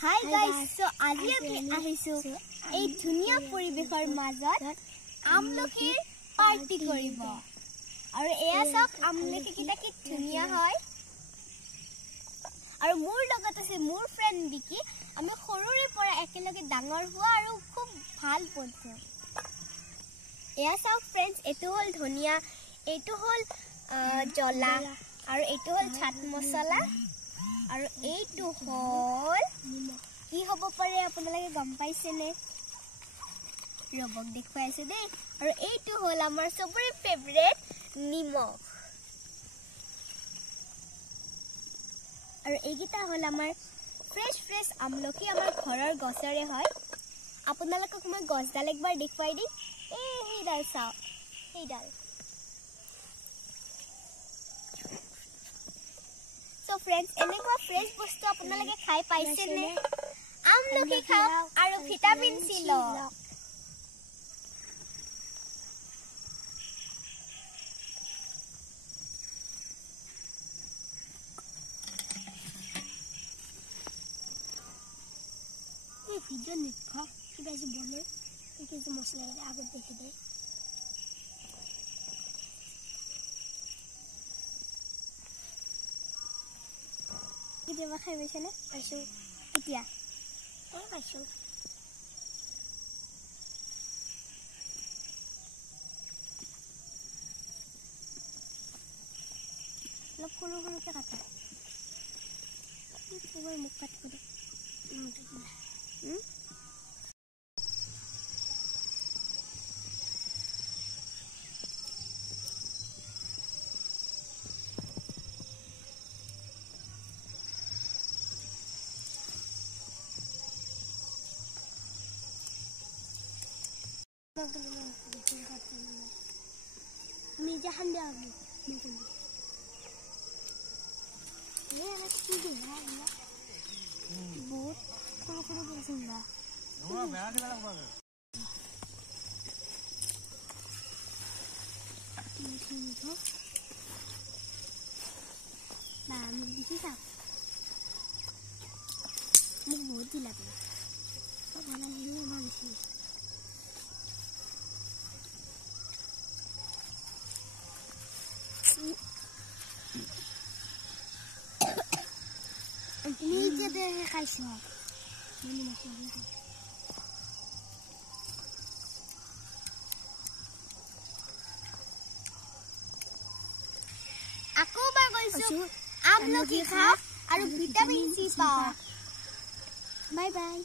Hi guys, so আজি আমি আহিছো এই ধুনিয়া পৰিবেশৰ মাজত আমলখিৰ পাৰ্টি কৰিব আৰু এয়া সব আমলখি কিটা কি ধুনিয়া হয় আৰু মোৰ লগত আছে মোৰ ফ্ৰেন্ড বিকি আমি সৰুৰে পৰা একেলগে ডাঙৰ হোৱা আৰু খুব ভাল বন্ধু এয়া সব ফ্ৰেন্ডছ এটো হল ধনিয়া এটো হল জলা আৰু এটো হল ছাট মছলা আৰু এইটো হল কি হ'ব পাৰে আপোনালোকে গম পাইছেনে ৰবক দেখুৱাইছে দেই আৰু এইটো হল আমাৰ সবৰে ফেভাৰিট নিমখ আৰু এইগিটা হল আমাৰ ফ্ৰেছ আমলখি আমাৰ ঘৰৰ গছৰে হয় আপোনালোকক মই গছডাল একবাৰ দেখুৱাই দিম এইডাল চাও এইডাল So friends, এনেকুৱা ফ্ৰেছ বস্তু আপোনালোকে খাই পাইছেনে আমলখি খাওক আৰু ভিটামিন সি লওক এই ভিডিও নিখা কিবা যে বলে এই যে মছলা আগত দেখি দে কেতিয়াবা খাই পাইছেনে পাইছোঁ এতিয়া পাইছোঁ অলপ সৰুকৈ কাটা মোক কাটিব দে Meja handa aku, mungkin. Ini anak kuda ya, bot, kalau bersenda. Dua, berapa kali lang bagus? Ini tu, nah, mungkin sisa. Mungkin bot di lagi. Kau mana ini mana sih? Ini jadi kaisnya. Ini masih ada. Aku bagus. Amlokhi khao, aru vitamin C pao. Bye bye.